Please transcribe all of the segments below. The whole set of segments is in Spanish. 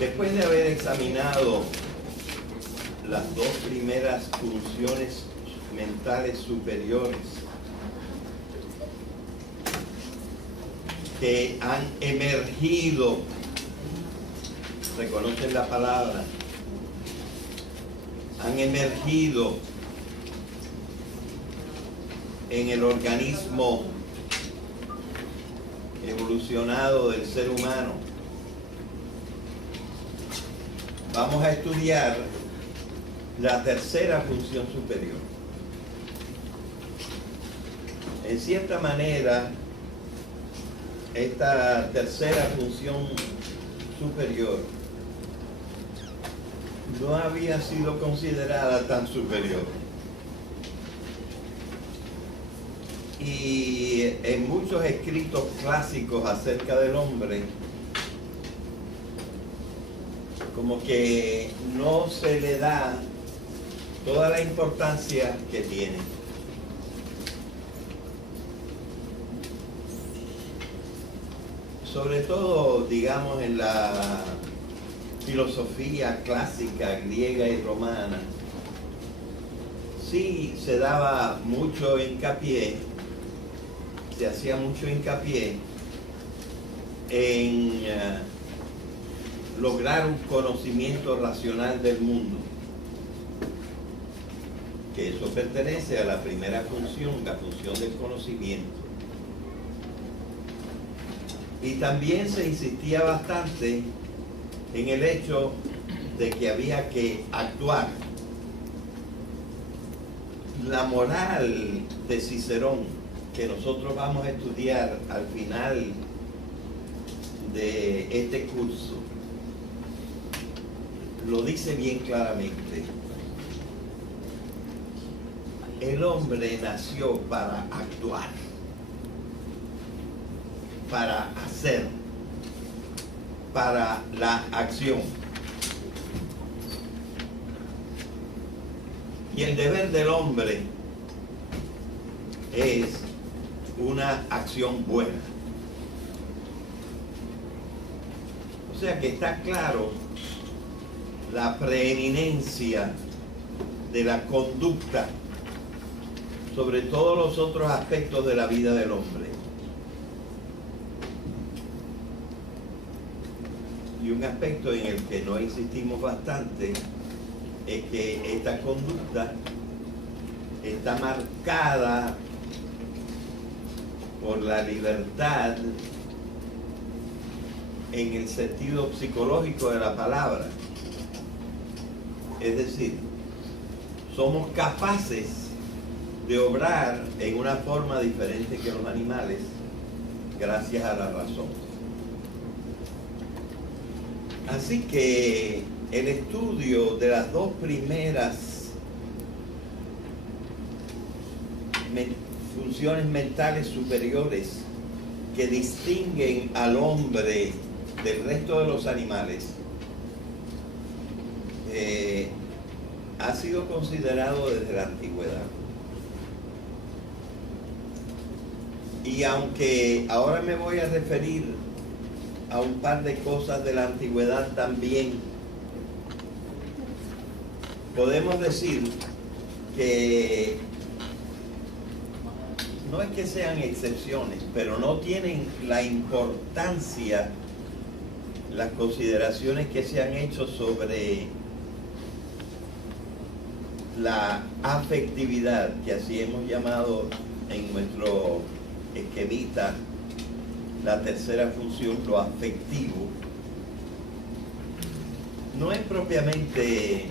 Después de haber examinado las dos primeras funciones mentales superiores que han emergido, reconocen la palabra, han emergido en el organismo evolucionado del ser humano, vamos a estudiar la tercera función superior. En cierta manera, esta tercera función superior no había sido considerada tan superior. Y en muchos escritos clásicos acerca del hombre, como que no se le da toda la importancia que tiene. Sobre todo, digamos, en la filosofía clásica griega y romana, sí se daba mucho hincapié, se hacía mucho hincapié en lograr un conocimiento racional del mundo, que eso pertenece a la primera función, la función del conocimiento. Y también se insistía bastante en el hecho de que había que actuar. La moral de Cicerón, que nosotros vamos a estudiar al final de este curso, lo dice bien claramente. El hombre nació para actuar, para hacer, para la acción. Y el deber del hombre es una acción buena. O sea que está claro la preeminencia de la conducta sobre todos los otros aspectos de la vida del hombre. Y un aspecto en el que no insistimos bastante es que esta conducta está marcada por la libertad en el sentido psicológico de la palabra. Es decir, somos capaces de obrar en una forma diferente que los animales gracias a la razón. Así que el estudio de las dos primeras funciones mentales superiores que distinguen al hombre del resto de los animales ha sido considerado desde la antigüedad. Y aunque ahora me voy a referir a un par de cosas de la antigüedad también, podemos decir que no es que sean excepciones, pero no tienen la importancia las consideraciones que se han hecho sobre la afectividad, que así hemos llamado en nuestro esquemita la tercera función, lo afectivo. No es propiamente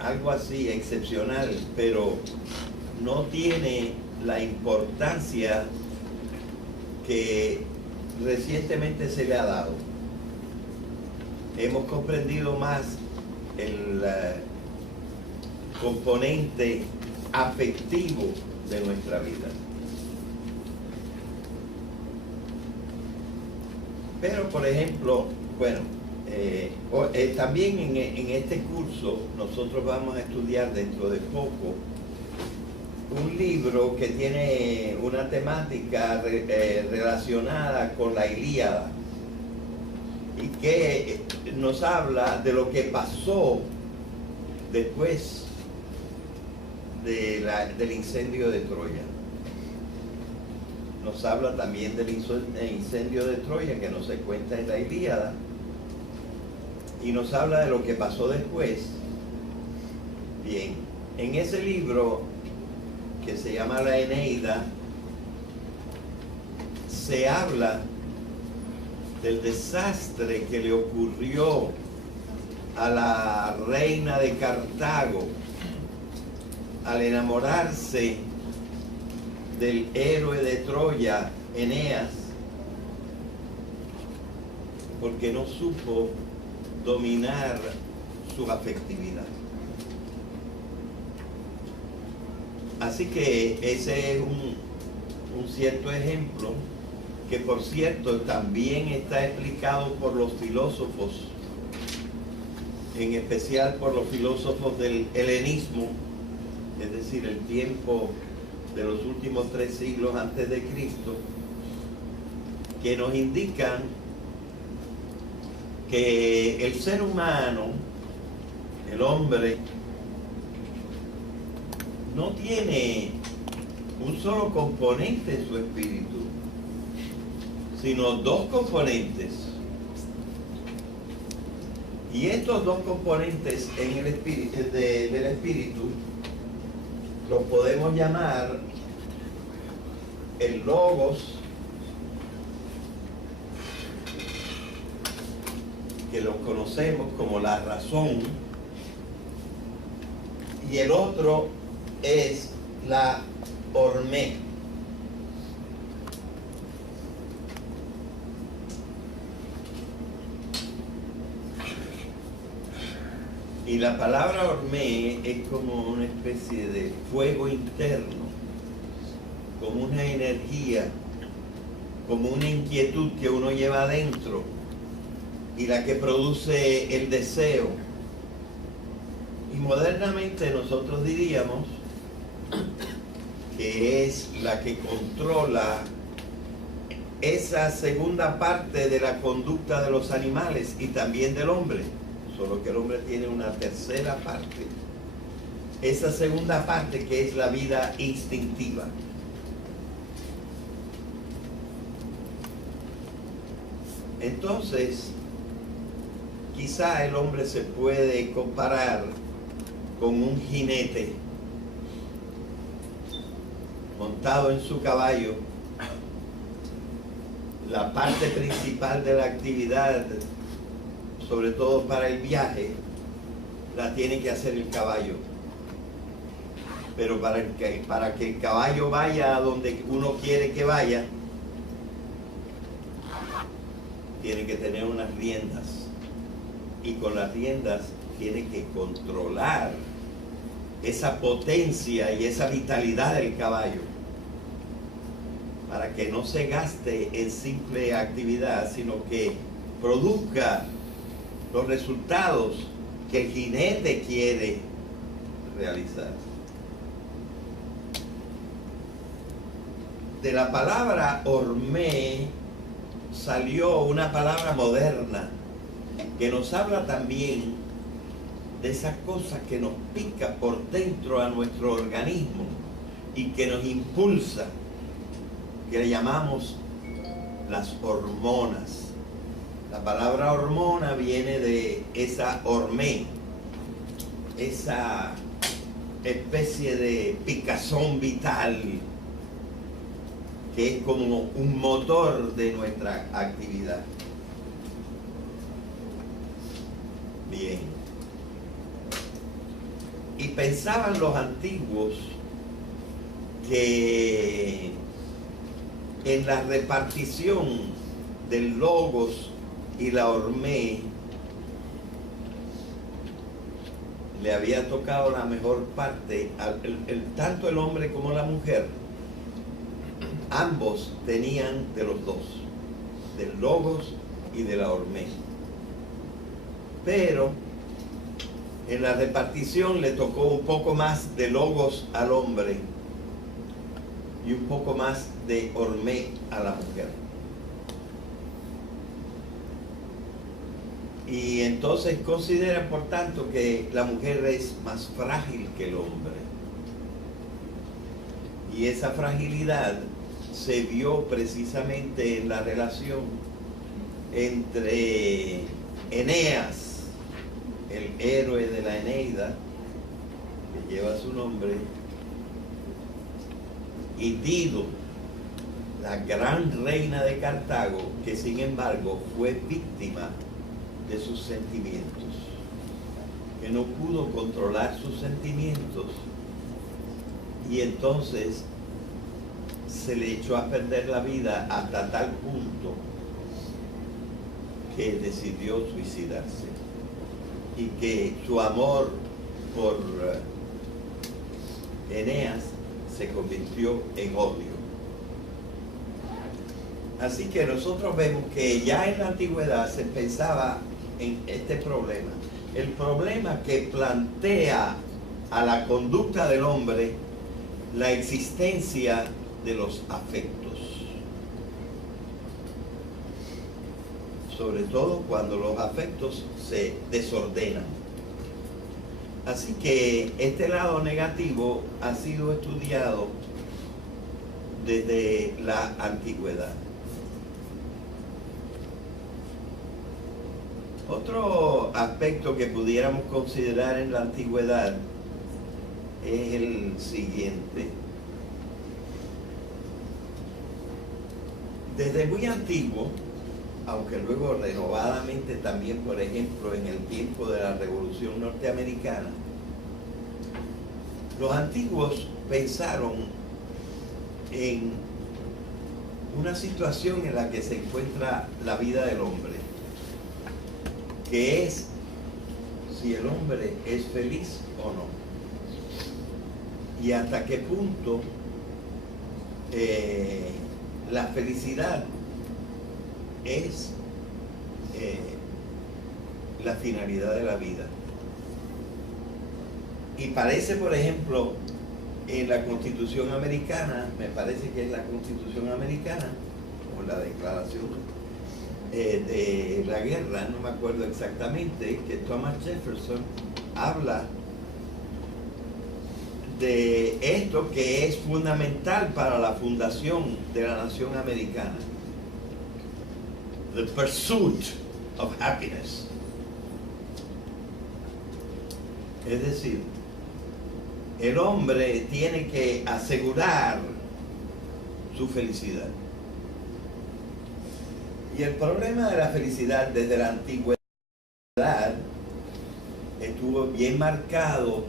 algo así excepcional, pero no tiene la importancia que recientemente se le ha dado. Hemos comprendido más el componente afectivo de nuestra vida. Pero, por ejemplo, bueno, también en este curso nosotros vamos a estudiar dentro de poco un libro que tiene una temática relacionada con la Ilíada y que nos habla de lo que pasó después del incendio de Troya. Nos habla también del incendio de Troya, que no se cuenta en la Ilíada, y nos habla de lo que pasó después. Bien, en ese libro que se llama la Eneida, se habla del desastre que le ocurrió a la reina de Cartago al enamorarse del héroe de Troya, Eneas, porque no supo dominar su afectividad. Así que ese es un cierto ejemplo, que por cierto también está explicado por los filósofos, en especial por los filósofos del helenismo, es decir, el tiempo de los últimos 3 siglos antes de Cristo, que nos indican que el ser humano, el hombre, no tiene un solo componente en su espíritu, sino 2 componentes. Y estos 2 componentes en el espíritu, del espíritu los podemos llamar el logos, que lo conocemos como la razón, y el otro es la hormé. Y la palabra hormé es como una especie de fuego interno, como una energía, como una inquietud que uno lleva adentro y la que produce el deseo. Y modernamente nosotros diríamos que es la que controla esa segunda parte de la conducta de los animales y también del hombre. Solo que el hombre tiene una tercera parte, esa segunda parte que es la vida instintiva. Entonces, quizá el hombre se puede comparar con un jinete montado en su caballo. La parte principal de la actividad, sobre todo para el viaje, la tiene que hacer el caballo. Pero para que el caballo vaya a donde uno quiere que vaya, tiene que tener unas riendas. Y con las riendas tiene que controlar esa potencia y esa vitalidad del caballo, para que no se gaste en simple actividad, sino que produzca los resultados que el jinete quiere realizar. De la palabra hormé salió una palabra moderna que nos habla también de esas cosas que nos pica por dentro a nuestro organismo y que nos impulsa, que le llamamos las hormonas. La palabra hormona viene de esa hormé, esa especie de picazón vital que es como un motor de nuestra actividad. Bien. Y pensaban los antiguos que en la repartición del logos y la hormé le había tocado la mejor parte, tanto el hombre como la mujer, ambos tenían de los dos, del logos y de la hormé. Pero en la repartición le tocó un poco más de logos al hombre y un poco más de hormé a la mujer. Y entonces consideran, por tanto, que la mujer es más frágil que el hombre. Y esa fragilidad se vio precisamente en la relación entre Eneas, el héroe de la Eneida, que lleva su nombre, y Dido, la gran reina de Cartago, que sin embargo fue víctima de sus sentimientos, que no pudo controlar sus sentimientos, y entonces se le echó a perder la vida hasta tal punto que decidió suicidarse, y que su amor por Eneas se convirtió en odio. Así que nosotros vemos que ya en la antigüedad se pensaba en este problema. El problema que plantea a la conducta del hombre la existencia de los afectos. Sobre todo cuando los afectos se desordenan. Así que este lado negativo ha sido estudiado desde la antigüedad. Otro aspecto que pudiéramos considerar en la antigüedad es el siguiente. Desde muy antiguo, aunque luego renovadamente también, por ejemplo, en el tiempo de la Revolución Norteamericana, los antiguos pensaron en una situación en la que se encuentra la vida del hombre, que es si el hombre es feliz o no, y hasta qué punto la felicidad es la finalidad de la vida. Y parece, por ejemplo, en la Constitución Americana, me parece que es la Constitución Americana, o la Declaración de la Guerra, no me acuerdo exactamente, que Thomas Jefferson habla de esto que es fundamental para la fundación de la nación americana: the pursuit of happiness. Es decir, el hombre tiene que asegurar su felicidad. Y el problema de la felicidad desde la antigüedad estuvo bien marcado,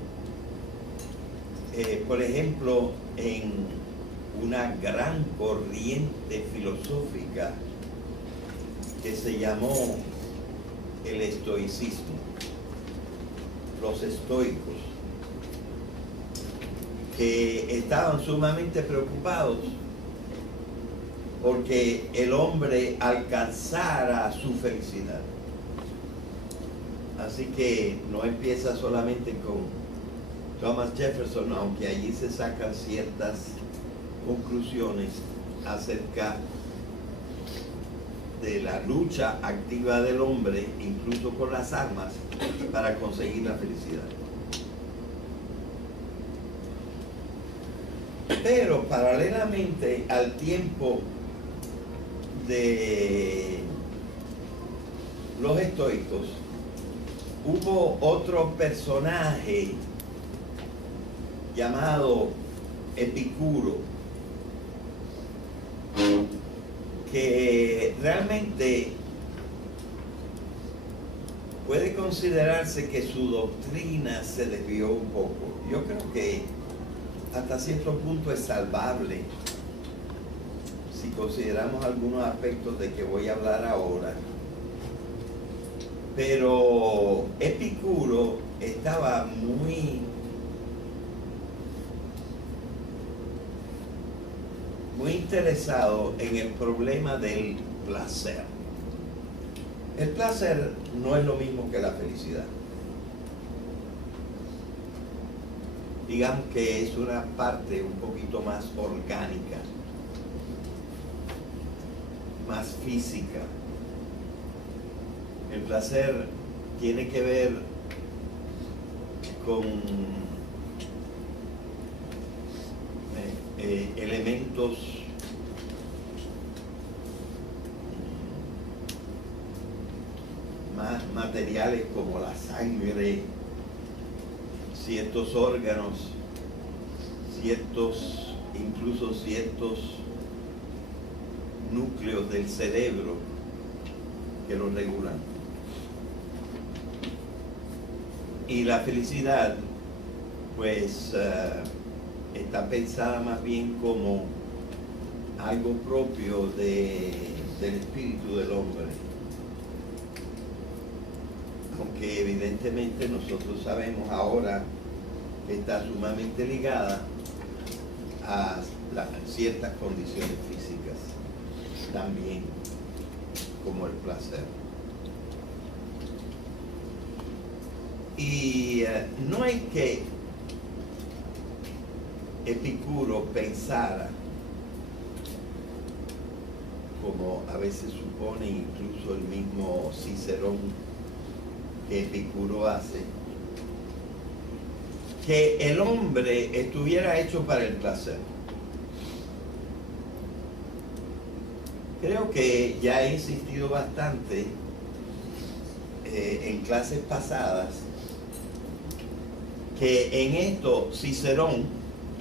por ejemplo, en una gran corriente filosófica que se llamó el estoicismo, los estoicos, que estaban sumamente preocupados porque el hombre alcanzara su felicidad. Así que no empieza solamente con Thomas Jefferson, aunque allí se sacan ciertas conclusiones acerca de la lucha activa del hombre, incluso con las armas, para conseguir la felicidad. Pero paralelamente al tiempo de los estoicos, hubo otro personaje llamado Epicuro, que realmente puede considerarse que su doctrina se desvió un poco. Yo creo que hasta cierto punto es salvable si consideramos algunos aspectos de que voy a hablar ahora. Pero Epicuro estaba muy interesado en el problema del placer. El placer no es lo mismo que la felicidad. Digamos que es una parte un poquito más orgánica, más física. El placer tiene que ver con elementos más materiales como la sangre, ciertos órganos, incluso ciertos núcleos del cerebro que lo regulan. Y la felicidad, pues, está pensada más bien como algo propio del espíritu del hombre. Aunque evidentemente nosotros sabemos ahora que está sumamente ligada a ciertas condiciones físicas, también como el placer. Y no es que Epicuro pensara, como a veces supone incluso el mismo Cicerón, que Epicuro hace, que el hombre estuviera hecho para el placer. Creo que ya he insistido bastante en clases pasadas que en esto Cicerón,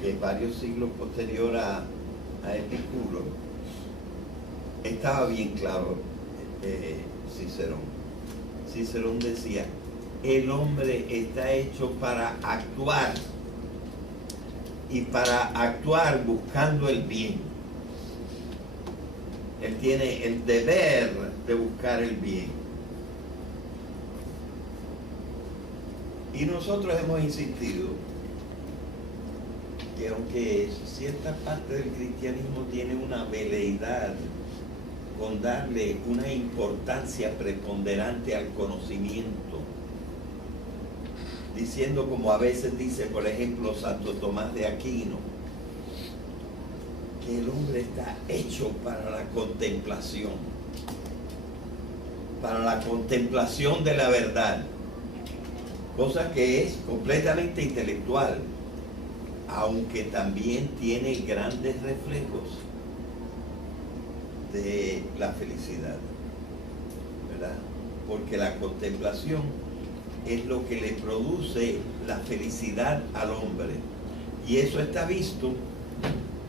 que es varios siglos posterior a Epicuro, estaba bien claro. Cicerón decía, el hombre está hecho para actuar, y para actuar buscando el bien. Él tiene el deber de buscar el bien. Y nosotros hemos insistido que aunque cierta parte del cristianismo tiene una veleidad con darle una importancia preponderante al conocimiento, diciendo, como a veces dice, por ejemplo, Santo Tomás de Aquino, que el hombre está hecho para la contemplación de la verdad, cosa que es completamente intelectual, aunque también tiene grandes reflejos de la felicidad, ¿verdad? Porque la contemplación es lo que le produce la felicidad al hombre, y eso está visto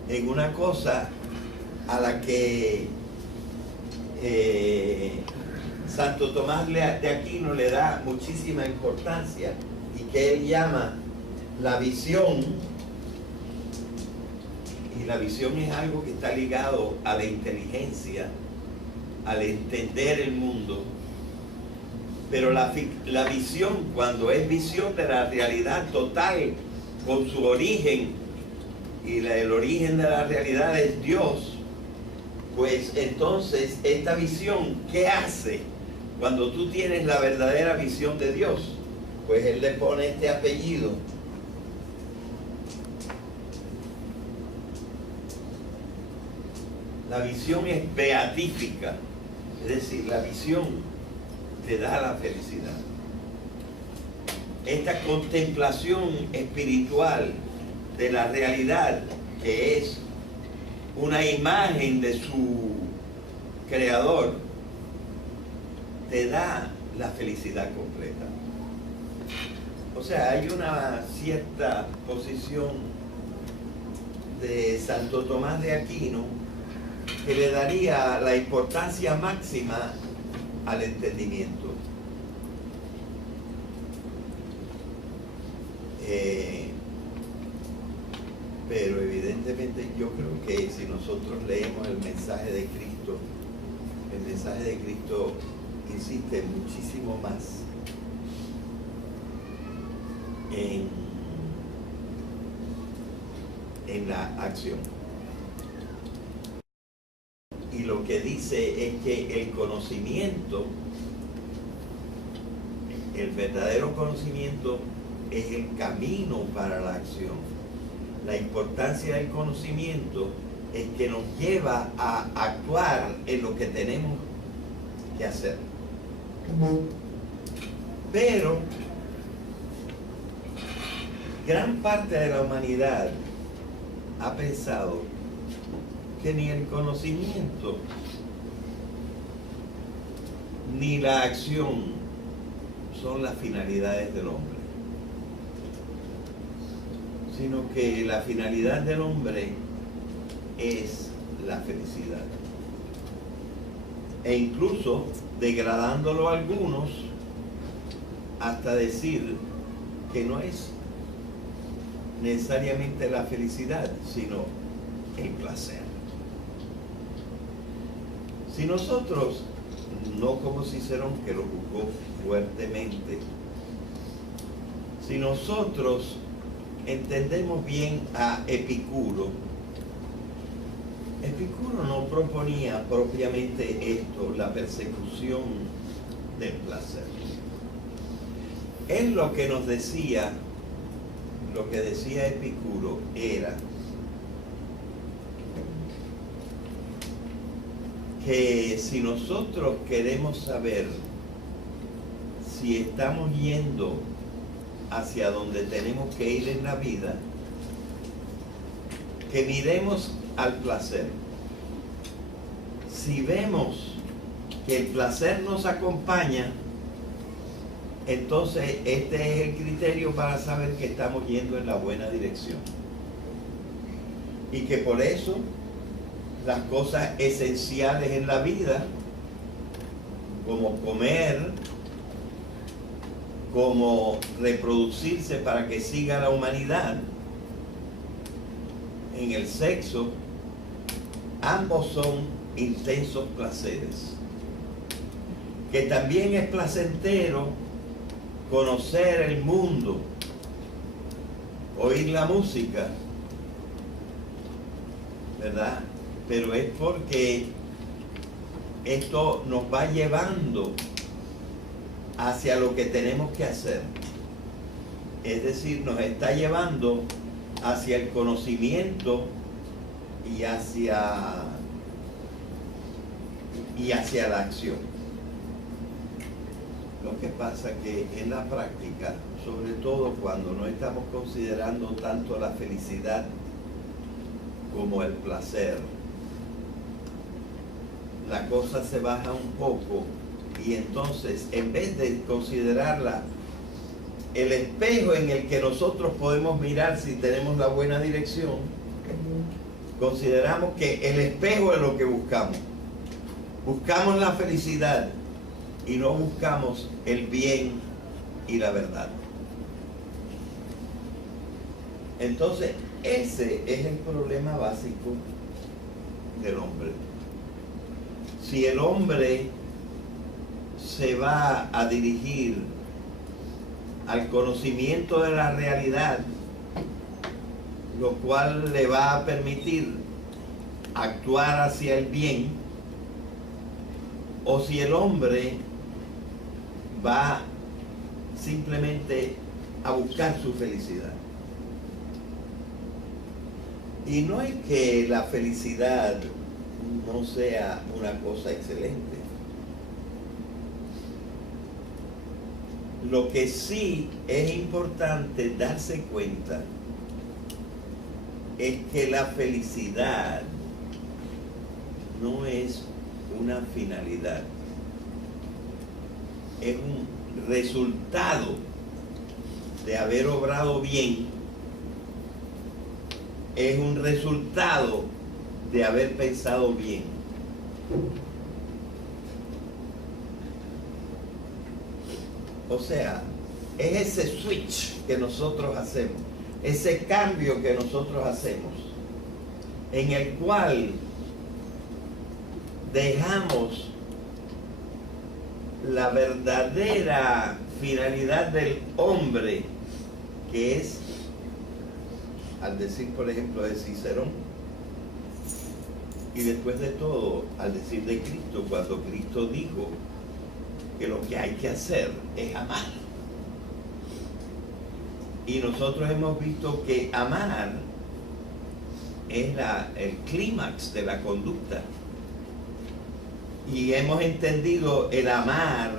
en una cosa a la que Santo Tomás de Aquino le da muchísima importancia, y que él llama la visión. Y la visión es algo que está ligado a la inteligencia, al entender el mundo. Pero la visión, cuando es visión de la realidad total, con su origen, y el origen de la realidad es Dios, pues entonces esta visión, ¿qué hace? Cuando tú tienes la verdadera visión de Dios, pues Él le pone este apellido. La visión es beatífica, es decir, la visión te da la felicidad. Esta contemplación espiritual de la realidad, que es una imagen de su creador, te da la felicidad completa. O sea, hay una cierta posición de Santo Tomás de Aquino que le daría la importancia máxima al entendimiento. Pero evidentemente yo creo que si nosotros leemos el mensaje de Cristo, el mensaje de Cristo insiste muchísimo más en la acción. Y lo que dice es que el conocimiento, el verdadero conocimiento, es el camino para la acción. La importancia del conocimiento es que nos lleva a actuar en lo que tenemos que hacer. Pero gran parte de la humanidad ha pensado que ni el conocimiento ni la acción son las finalidades del hombre, sino que la finalidad del hombre es la felicidad. E incluso degradándolo a algunos hasta decir que no es necesariamente la felicidad, sino el placer. Si nosotros, no como Cicerón, que lo juzgó fuertemente, si nosotros entendemos bien a Epicuro, Epicuro no proponía propiamente esto, la persecución del placer. Él lo que nos decía, lo que decía Epicuro era que si nosotros queremos saber si estamos yendo hacia donde tenemos que ir en la vida, que miremos al placer. Si vemos que el placer nos acompaña, entonces este es el criterio para saber que estamos yendo en la buena dirección. Y que por eso las cosas esenciales en la vida, como comer, como reproducirse para que siga la humanidad, en el sexo, ambos son intensos placeres. Que también es placentero conocer el mundo, oír la música, ¿verdad? Pero es porque esto nos va llevando hacia lo que tenemos que hacer. Es decir, nos está llevando hacia el conocimiento y hacia la acción. Lo que pasa que en la práctica, sobre todo cuando no estamos considerando tanto la felicidad como el placer, la cosa se baja un poco y entonces, en vez de considerarla el espejo en el que nosotros podemos mirar si tenemos la buena dirección, consideramos que el espejo es lo que buscamos. Buscamos la felicidad y no buscamos el bien y la verdad. Entonces, ese es el problema básico del hombre. Si el hombre se va a dirigir al conocimiento de la realidad, lo cual le va a permitir actuar hacia el bien, o si el hombre va simplemente a buscar su felicidad. Y no es que la felicidad no sea una cosa excelente. Lo que sí es importante darse cuenta es que la felicidad no es una finalidad, es un resultado de haber obrado bien, es un resultado de haber pensado bien. O sea, es ese switch que nosotros hacemos, ese cambio que nosotros hacemos, en el cual dejamos la verdadera finalidad del hombre, que es, al decir por ejemplo de Cicerón, y después de todo, al decir de Cristo, cuando Cristo dijo que lo que hay que hacer es amar. Y nosotros hemos visto que amar es el clímax de la conducta. Y hemos entendido el amar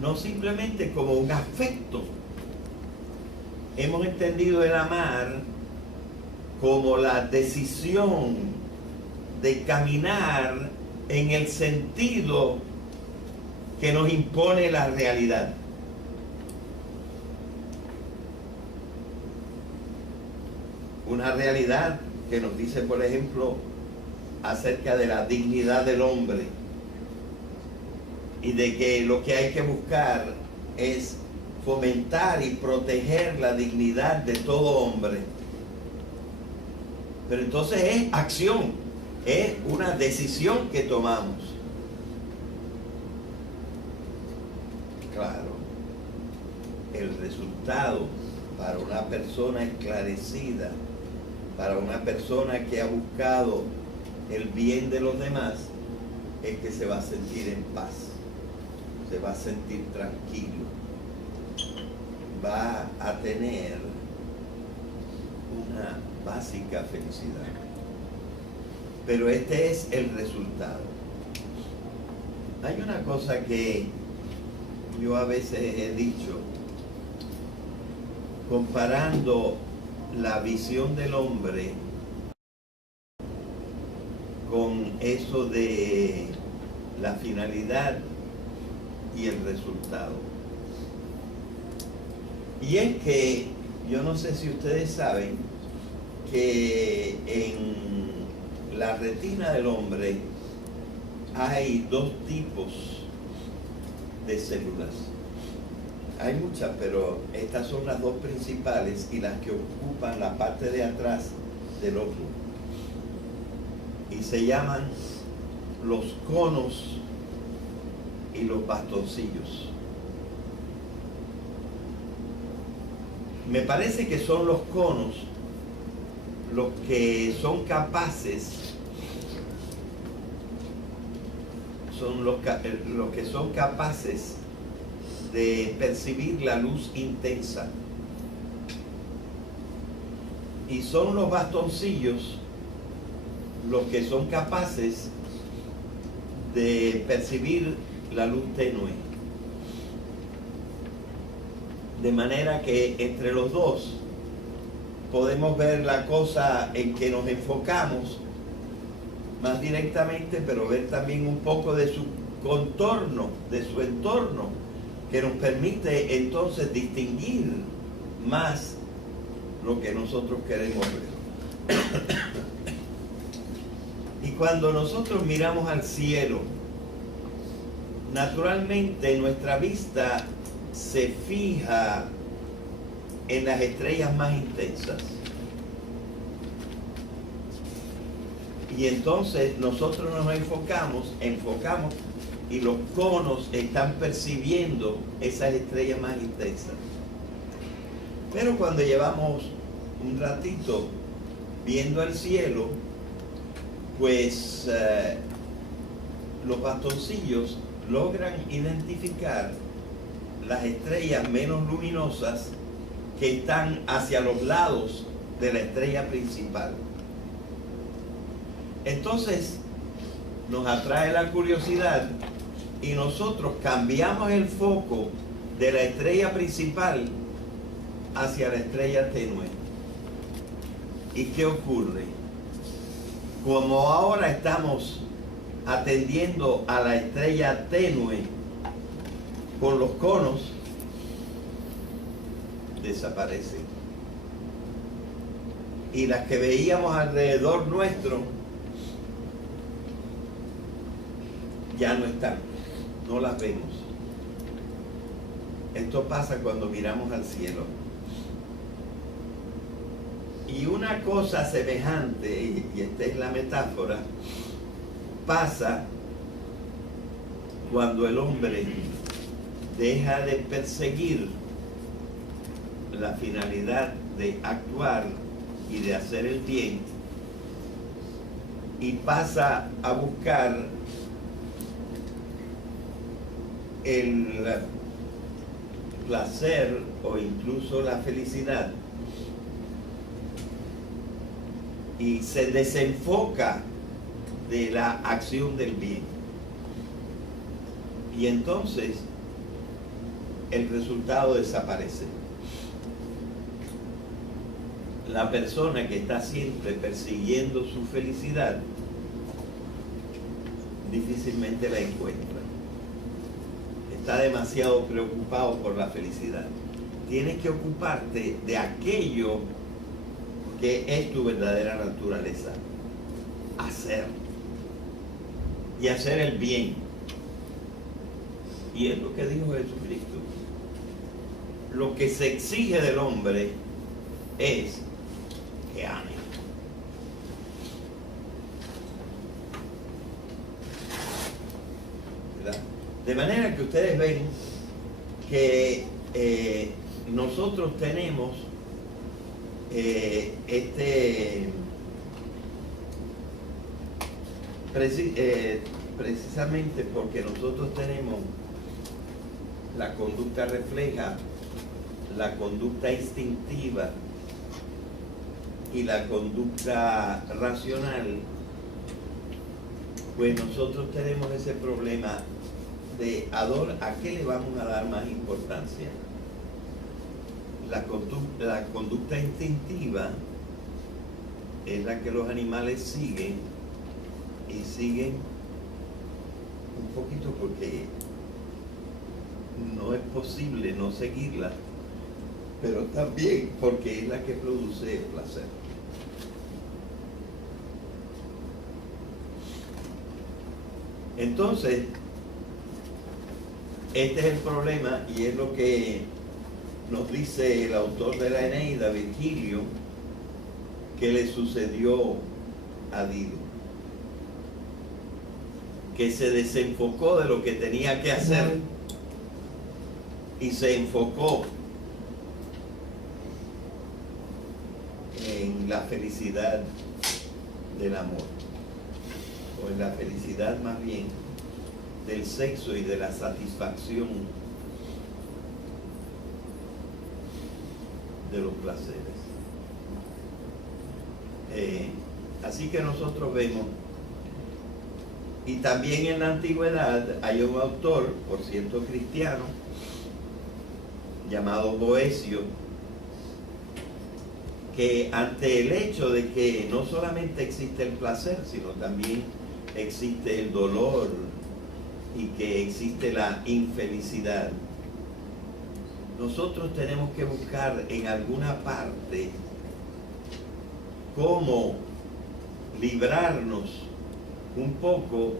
no simplemente como un afecto. Hemos entendido el amar como la decisión de caminar en el sentido que nos impone la realidad. Una realidad que nos dice, por ejemplo, acerca de la dignidad del hombre y de que lo que hay que buscar es fomentar y proteger la dignidad de todo hombre. Pero entonces es acción, es una decisión que tomamos. Claro, el resultado para una persona esclarecida, para una persona que ha buscado el bien de los demás, es que se va a sentir en paz, se va a sentir tranquilo, va a tener una básica felicidad. Pero este es el resultado. Hay una cosa que yo a veces he dicho, comparando la visión del hombre con eso de la finalidad y el resultado. Y es que, yo no sé si ustedes saben, que en la retina del hombre hay dos tipos de células. Hay muchas, pero estas son las dos principales y las que ocupan la parte de atrás del ojo. Y se llaman los conos y los bastoncillos. Me parece que son los conos los que son capaces, los que son capaces de percibir la luz intensa, y son los bastoncillos los que son capaces de percibir la luz tenue. De manera que entre los dos podemos ver la cosa en que nos enfocamos más directamente, pero ver también un poco de su contorno, de su entorno, que nos permite entonces distinguir más lo que nosotros queremos ver. Y cuando nosotros miramos al cielo, naturalmente nuestra vista se fija en las estrellas más intensas. Y entonces nosotros nos enfocamos y los conos están percibiendo esas estrellas más intensas. Pero cuando llevamos un ratito viendo al cielo, pues los bastoncillos logran identificar las estrellas menos luminosas que están hacia los lados de la estrella principal. Entonces nos atrae la curiosidad y nosotros cambiamos el foco de la estrella principal hacia la estrella tenue. ¿Y qué ocurre? Como ahora estamos atendiendo a la estrella tenue con los conos, desaparecen. Y las que veíamos alrededor nuestro ya no están, no las vemos. Esto pasa cuando miramos al cielo. Y una cosa semejante, y esta es la metáfora, pasa cuando el hombre deja de perseguir la finalidad de actuar y de hacer el bien y pasa a buscar el placer o incluso la felicidad, y se desenfoca de la acción del bien. Y entonces el resultado desaparece. La persona que está siempre persiguiendo su felicidad difícilmente la encuentra. Está demasiado preocupado por la felicidad. Tienes que ocuparte de aquello que es tu verdadera naturaleza. Hacer. Y hacer el bien. Y es lo que dijo Jesucristo. Lo que se exige del hombre es que ame. ¿Verdad? De manera que ustedes ven que nosotros tenemos precisamente porque nosotros tenemos la conducta refleja, la conducta instintiva y la conducta racional, pues nosotros tenemos ese problema de ¿a qué le vamos a dar más importancia? La conducta instintiva es la que los animales siguen, y siguen un poquito porque no es posible no seguirla, pero también porque es la que produce el placer. Entonces, este es el problema, y es lo que nos dice el autor de la Eneida, Virgilio, que le sucedió a Dido, que se desenfocó de lo que tenía que hacer y se enfocó en la felicidad del amor, o en la felicidad más bien del sexo y de la satisfacción de los placeres. Así que nosotros vemos, y también en la antigüedad hay un autor, por cierto cristiano, llamado Boecio, que ante el hecho de que no solamente existe el placer, sino también existe el dolor y que existe la infelicidad, nosotros tenemos que buscar en alguna parte cómo librarnos un poco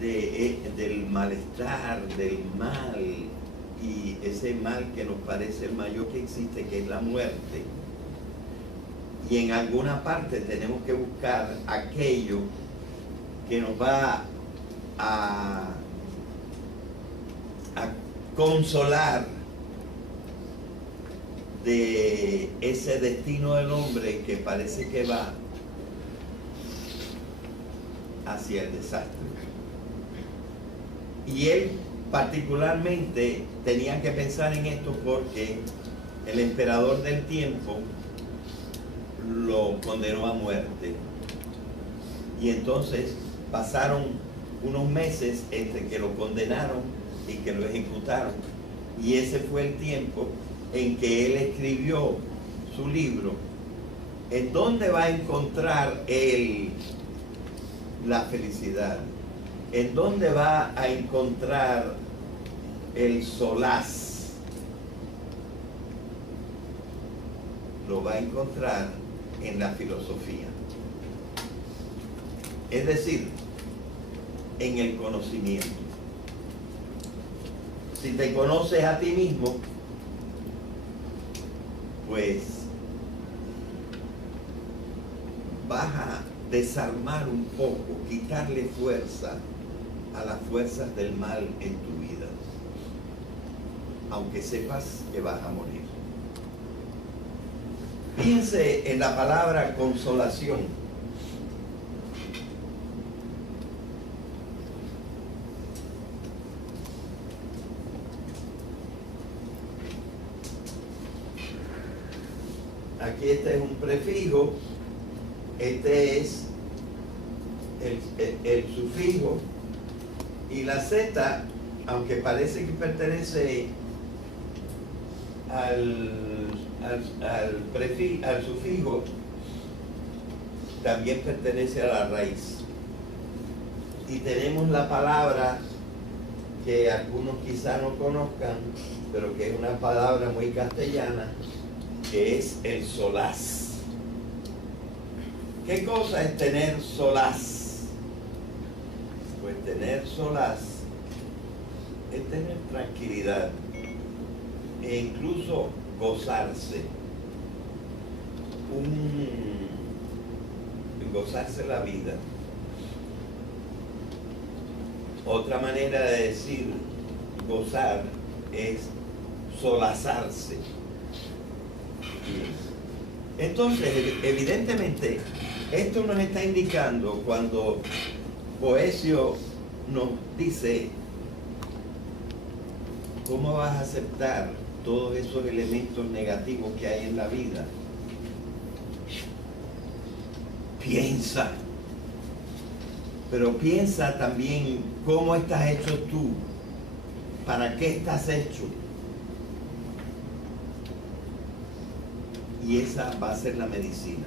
del malestar, del mal, y ese mal que nos parece el mayor que existe, que es la muerte. Y en alguna parte tenemos que buscar aquello que nos va a consolar de ese destino del hombre que parece que va hacia el desastre. Y él particularmente tenía que pensar en esto porque el emperador del tiempo lo condenó a muerte. Y entonces pasaron unos meses entre que lo condenaron y que lo ejecutaron. Y ese fue el tiempo en que él escribió su libro. ¿En dónde va a encontrar él la felicidad? ¿En dónde va a encontrar el solaz? Lo va a encontrar en la filosofía. Es decir, en el conocimiento. Si te conoces a ti mismo, pues vas a desarmar un poco, quitarle fuerza a las fuerzas del mal en tu vida, aunque sepas que vas a morir. Piense en la palabra consolación. Aquí este es un prefijo, este es el sufijo, y la Z aunque parece que pertenece al sufijo, también pertenece a la raíz. Y tenemos la palabra que algunos quizá no conozcan, pero que es una palabra muy castellana, que es el solaz. ¿Qué cosa es tener solaz? Pues tener solaz es tener tranquilidad e incluso gozarse. Gozarse la vida. Otra manera de decir gozar es solazarse. Entonces, evidentemente, esto nos está indicando cuando Boecio nos dice cómo vas a aceptar todos esos elementos negativos que hay en la vida. Piensa, pero piensa también cómo estás hecho tú, para qué estás hecho. Y esa va a ser la medicina.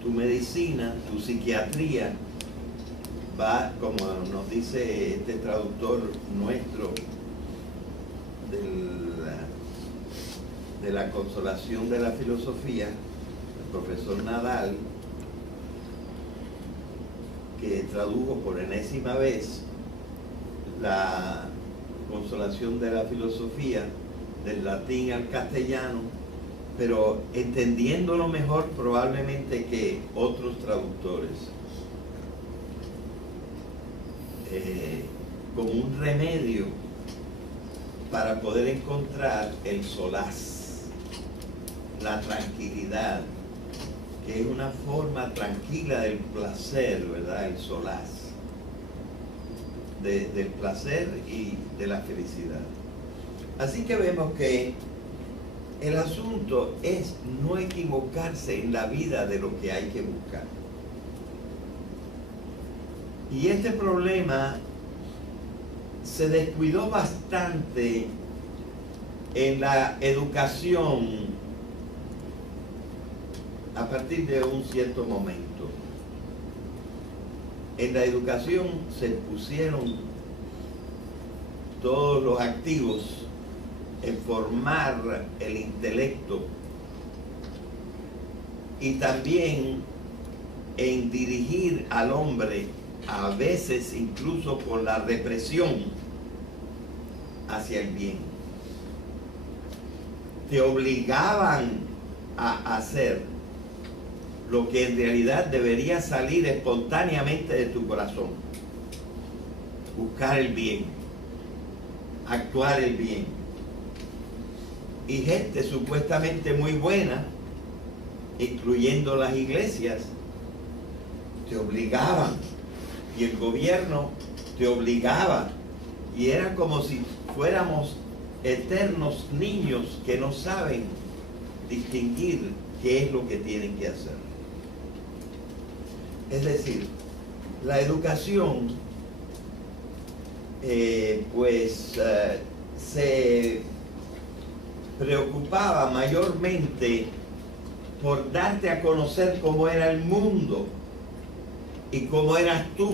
Tu medicina, tu psiquiatría, va, como nos dice este traductor nuestro de la consolación de la filosofía, el profesor Nadal, que tradujo por enésima vez la consolación de la filosofía del latín al castellano, pero entendiéndolo mejor probablemente que otros traductores, como un remedio para poder encontrar el solaz, la tranquilidad, que es una forma tranquila del placer, ¿verdad? El solaz, del placer y de la felicidad. Así que vemos que el asunto es no equivocarse en la vida de lo que hay que buscar. Y este problema se descuidó bastante en la educación a partir de un cierto momento. En la educación se pusieron todos los activos en formar el intelecto y también en dirigir al hombre, a veces incluso con la represión, hacia el bien. Te obligaban a hacer lo que en realidad debería salir espontáneamente de tu corazón. Buscar el bien, actuar el bien. Y gente supuestamente muy buena, incluyendo las iglesias, te obligaban, y el gobierno te obligaba, y era como si fuéramos eternos niños que no saben distinguir qué es lo que tienen que hacer. Es decir, la educación se preocupaba mayormente por darte a conocer cómo era el mundo y cómo eras tú.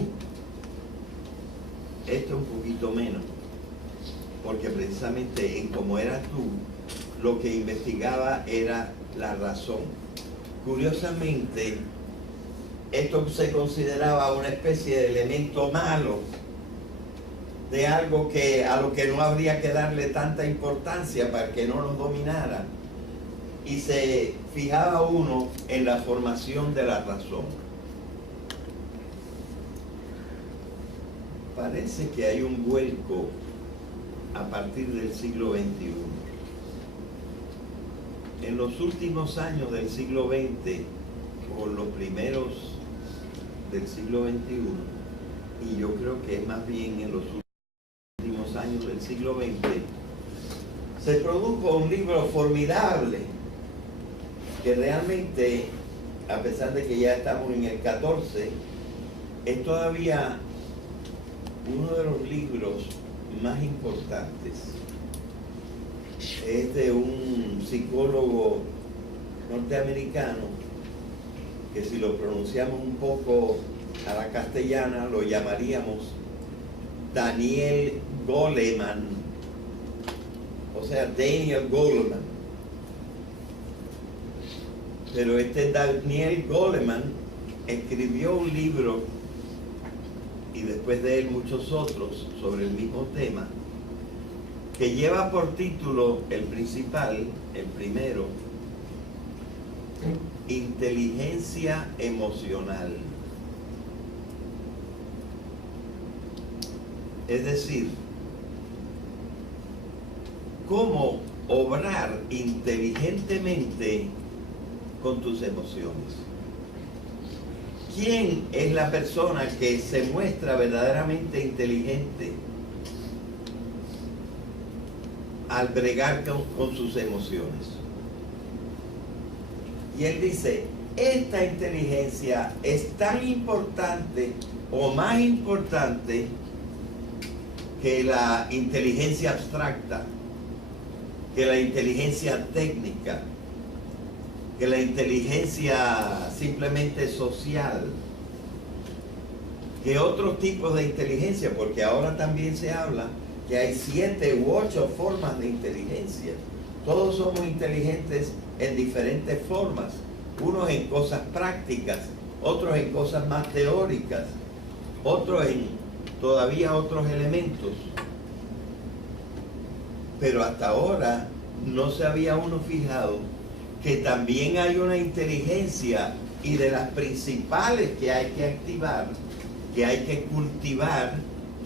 Esto un poquito menos, porque precisamente en cómo eras tú, lo que investigaba era la razón. Curiosamente, esto se consideraba una especie de elemento malo, de algo a lo que no habría que darle tanta importancia para que no nos dominara, y se fijaba uno en la formación de la razón. Parece que hay un vuelco a partir del siglo XXI. En los últimos años del siglo XX, o los primeros del siglo XXI, y yo creo que es más bien en los últimos años del siglo XX, se produjo un libro formidable que realmente, a pesar de que ya estamos en el 14, es todavía uno de los libros más importantes es de un psicólogo norteamericano que, si lo pronunciamos un poco a la castellana, lo llamaríamos Daniel Goleman, o sea, Daniel Goleman. Pero este Daniel Goleman escribió un libro, y después de él muchos otros, sobre el mismo tema, que lleva por título el principal, el primero, Inteligencia Emocional. Es decir, cómo obrar inteligentemente con tus emociones. ¿Quién es la persona que se muestra verdaderamente inteligente al bregar con sus emociones? Y él dice, esta inteligencia es tan importante o más importante que la inteligencia abstracta, que la inteligencia técnica, que la inteligencia simplemente social, que otros tipos de inteligencia, porque ahora también se habla que hay 7 u 8 formas de inteligencia. Todos somos inteligentes en diferentes formas, unos en cosas prácticas, otros en cosas más teóricas, otros en todavía otros elementos. Pero hasta ahora no se había uno fijado que también hay una inteligencia, y de las principales que hay que activar, que hay que cultivar,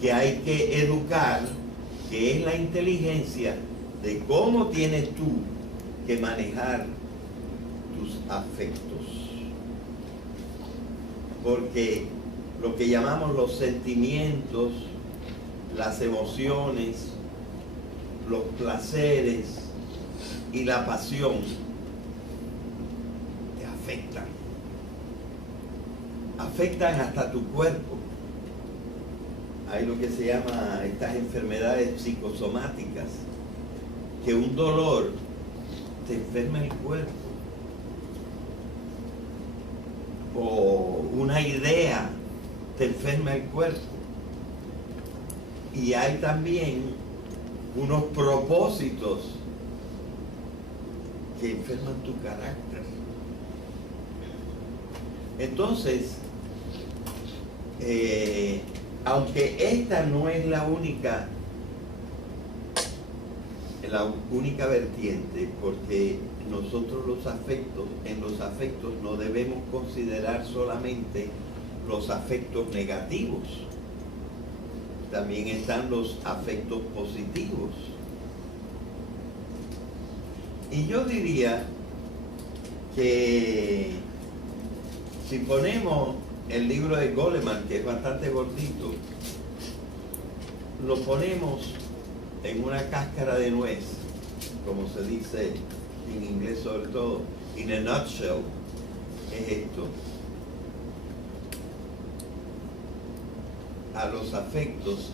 que hay que educar, que es la inteligencia de cómo tienes tú que manejar tus afectos. Porque lo que llamamos los sentimientos, las emociones, los placeres y la pasión afectan hasta tu cuerpo. Hay lo que se llama estas enfermedades psicosomáticas, que un dolor te enferma el cuerpo, o una idea te enferma el cuerpo. Y hay también unos propósitos que enferman tu carácter. Entonces, aunque esta no es la única vertiente, porque nosotros en los afectos no debemos considerar solamente los afectos negativos, también están los afectos positivos. Y yo diría que si ponemos el libro de Goleman, que es bastante gordito, lo ponemos en una cáscara de nuez, como se dice en inglés sobre todo, in a nutshell, es esto. A los afectos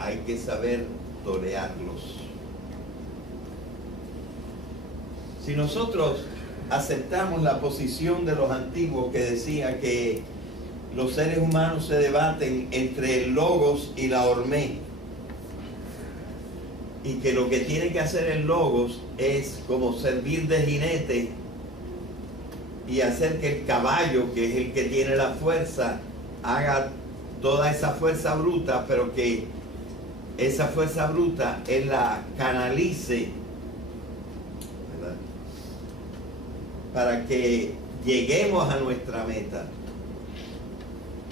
hay que saber torearlos. Si nosotros aceptamos la posición de los antiguos que decía que los seres humanos se debaten entre el logos y la hormé, y que lo que tiene que hacer el logos es como servir de jinete y hacer que el caballo, que es el que tiene la fuerza, haga toda esa fuerza bruta, pero que esa fuerza bruta él la canalice, ¿verdad?, para que lleguemos a nuestra meta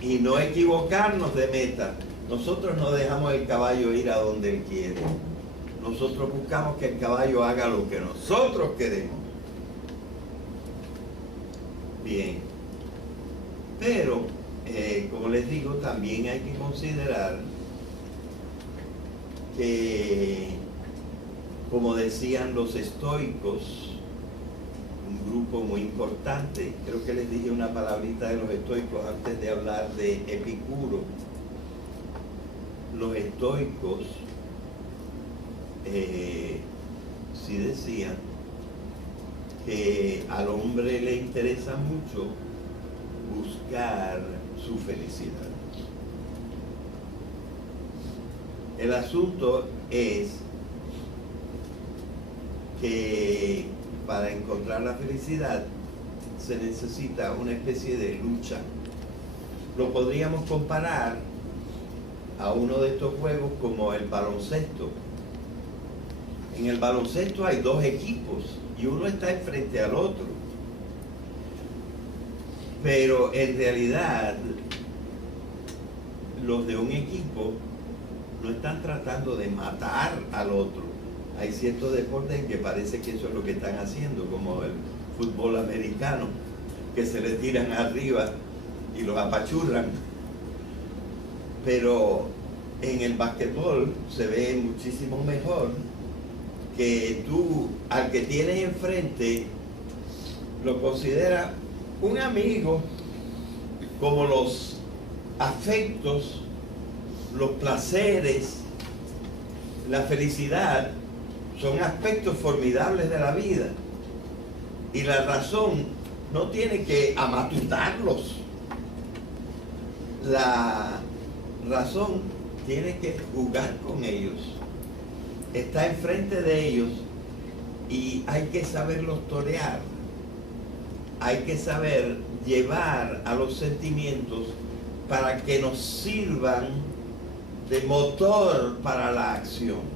y no equivocarnos de meta. Nosotros no dejamos el caballo ir a donde él quiere. Nosotros buscamos que el caballo haga lo que nosotros queremos. Bien. Pero, como les digo, también hay que considerar que, como decían los estoicos, un grupo muy importante, creo que les dije una palabrita de los estoicos antes de hablar de Epicuro. los estoicos sí decían que al hombre le interesa mucho buscar su felicidad. El asunto es que para encontrar la felicidad se necesita una especie de lucha. Lo podríamos comparar a uno de estos juegos como el baloncesto. En el baloncesto hay dos equipos y uno está enfrente al otro. Pero en realidad los de un equipo no están tratando de matar al otro. Hay ciertos deportes en que parece que eso es lo que están haciendo, como el fútbol americano, que se le tiran arriba y los apachurran. Pero en el basquetbol se ve muchísimo mejor que tú, al que tienes enfrente, lo consideras un amigo, como los afectos, los placeres, la felicidad son aspectos formidables de la vida, y la razón no tiene que amatutarlos. La razón tiene que jugar con ellos, está enfrente de ellos, y hay que saberlos torear, hay que saber llevar a los sentimientos para que nos sirvan de motor para la acción.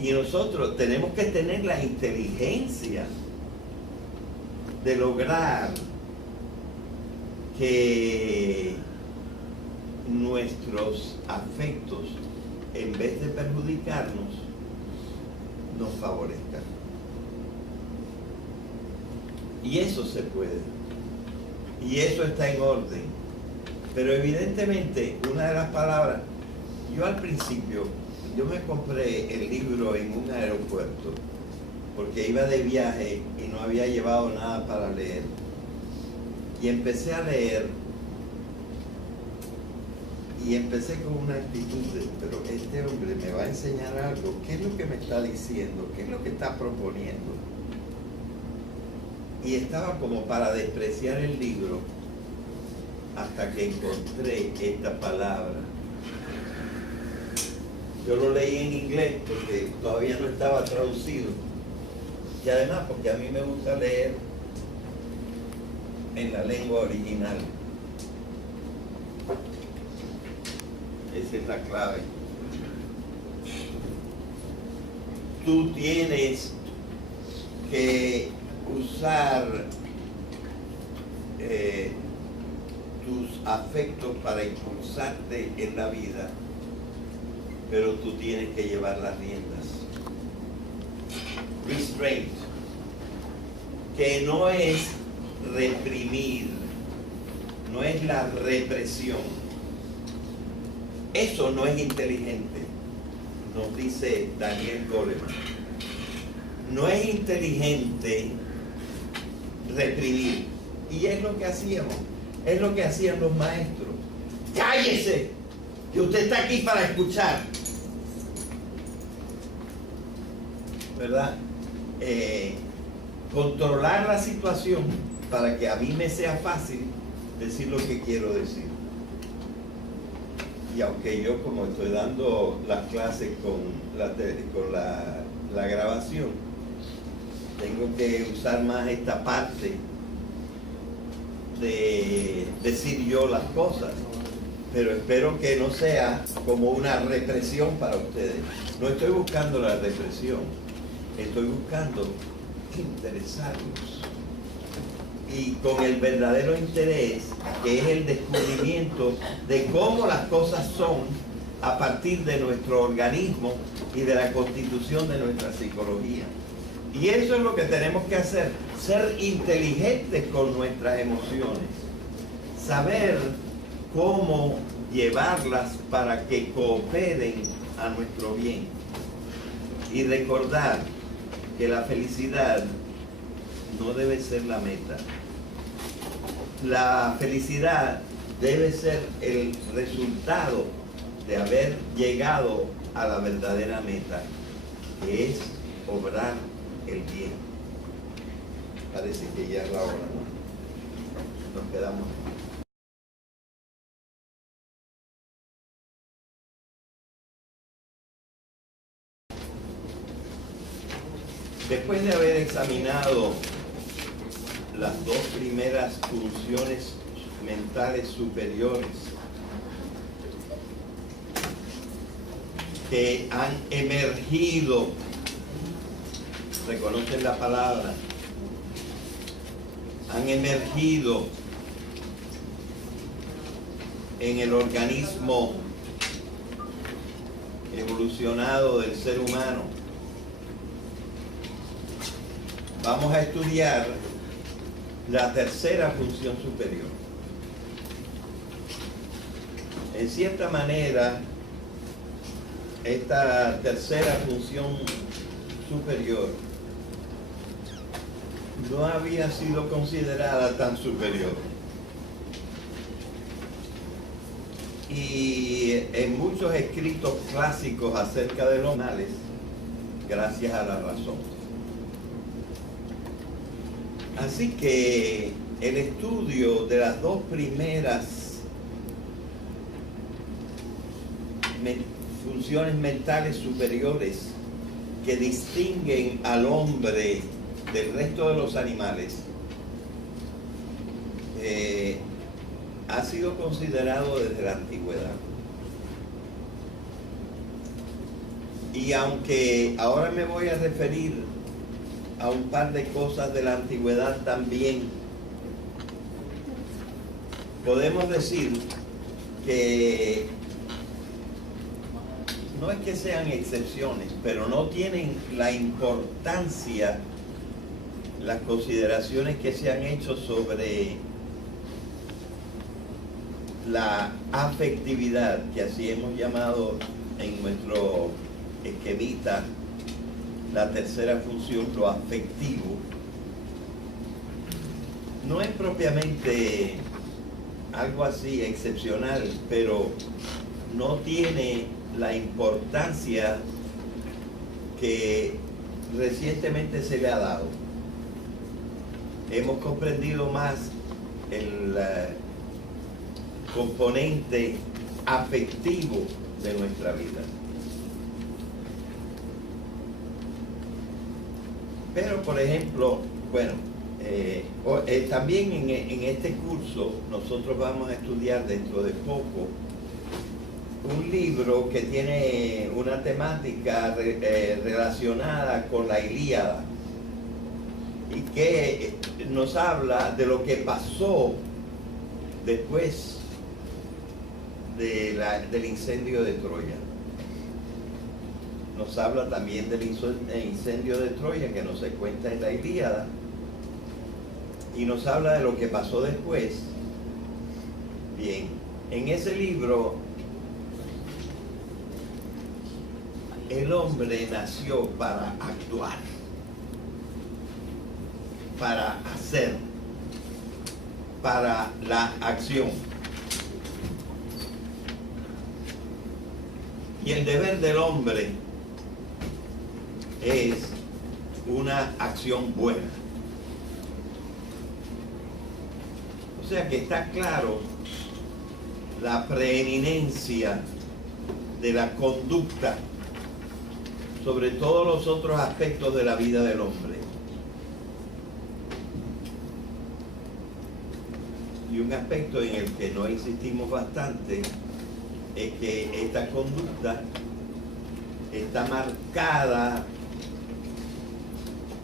Y nosotros tenemos que tener la inteligencia de lograr que nuestros afectos, en vez de perjudicarnos, nos favorezcan. Y eso se puede. Y eso está en orden. Pero evidentemente, una de las palabras, yo al principio, yo me compré el libro en un aeropuerto, porque iba de viaje y no había llevado nada para leer. Y empecé a leer, y empecé con una actitud de, pero este hombre me va a enseñar algo, ¿qué es lo que me está diciendo? ¿Qué es lo que está proponiendo? Y estaba como para despreciar el libro, hasta que encontré esta palabra. Yo lo leí en inglés porque todavía no estaba traducido, y además porque a mí me gusta leer en la lengua original. Esa es la clave. Tú tienes que usar tus afectos para impulsarte en la vida, pero tú tienes que llevar las riendas. Restraint, que no es reprimir, no es la represión. Eso no es inteligente, nos dice Daniel Goleman. No es inteligente reprimir. Y es lo que hacíamos, es lo que hacían los maestros. ¡Cállese! Que usted está aquí para escuchar. ¿Verdad? Controlar la situación para que a mí me sea fácil decir lo que quiero decir. Y aunque yo, como estoy dando las clases con la grabación, tengo que usar más esta parte de decir yo las cosas, pero espero que no sea como una represión para ustedes. No estoy buscando la represión, estoy buscando interesarlos, y con el verdadero interés, que es el descubrimiento de cómo las cosas son a partir de nuestro organismo y de la constitución de nuestra psicología. Y eso es lo que tenemos que hacer, ser inteligentes con nuestras emociones, saber cómo llevarlas para que cooperen a nuestro bien, y recordar que la felicidad no debe ser la meta. La felicidad debe ser el resultado de haber llegado a la verdadera meta, que es obrar el bien. Parece que ya es la hora, ¿no? Nos quedamos. Después de haber examinado las dos primeras funciones mentales superiores que han emergido, reconocen la palabra, han emergido en el organismo evolucionado del ser humano, vamos a estudiar la tercera función superior. En cierta manera, esta tercera función superior no había sido considerada tan superior. Y en muchos escritos clásicos acerca de los males, gracias a la razón. Así que el estudio de las dos primeras funciones mentales superiores que distinguen al hombre del resto de los animales ha sido considerado desde la antigüedad. Y aunque ahora me voy a referir a un par de cosas de la antigüedad también, podemos decir que no es que sean excepciones, pero no tienen la importancia, las consideraciones que se han hecho sobre la afectividad, que así hemos llamado en nuestro esquemita la tercera función, lo afectivo. No es propiamente algo así excepcional, pero no tiene la importancia que recientemente se le ha dado. Hemos comprendido más el componente afectivo de nuestra vida. Pero, por ejemplo, bueno, también en este curso nosotros vamos a estudiar dentro de poco un libro que tiene una temática relacionada con la Ilíada y que nos habla de lo que pasó después del incendio de Troya. Nos habla también del incendio de Troya que no se cuenta en la Ilíada, y nos habla de lo que pasó después. Bien, en ese libro el hombre nació para actuar, para hacer, para la acción. Y el deber del hombre es una acción buena. O sea que está claro la preeminencia de la conducta sobre todos los otros aspectos de la vida del hombre. Y un aspecto en el que no insistimos bastante es que esta conducta está marcada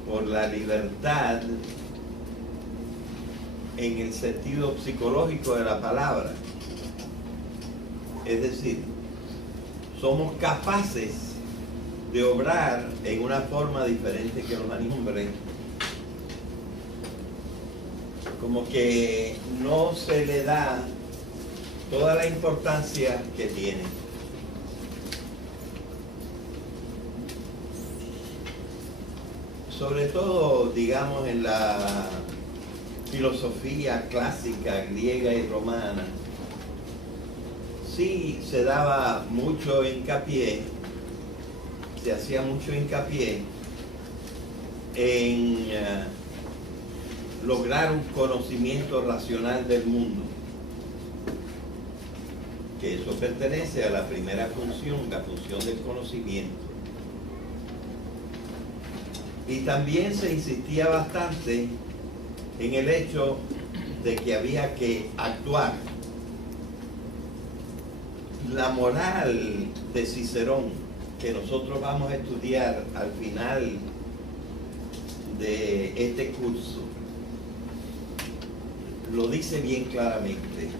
por la libertad en el sentido psicológico de la palabra. Es decir, somos capaces de obrar en una forma diferente que los animales, como que no se le da toda la importancia que tiene. Sobre todo, digamos, en la filosofía clásica griega y romana, sí se daba mucho hincapié, se hacía mucho hincapié en lograr un conocimiento racional del mundo, que eso pertenece a la primera función, la función del conocimiento. Y también se insistía bastante en el hecho de que había que actuar. La moral de Cicerón, que nosotros vamos a estudiar al final de este curso, lo dice bien claramente.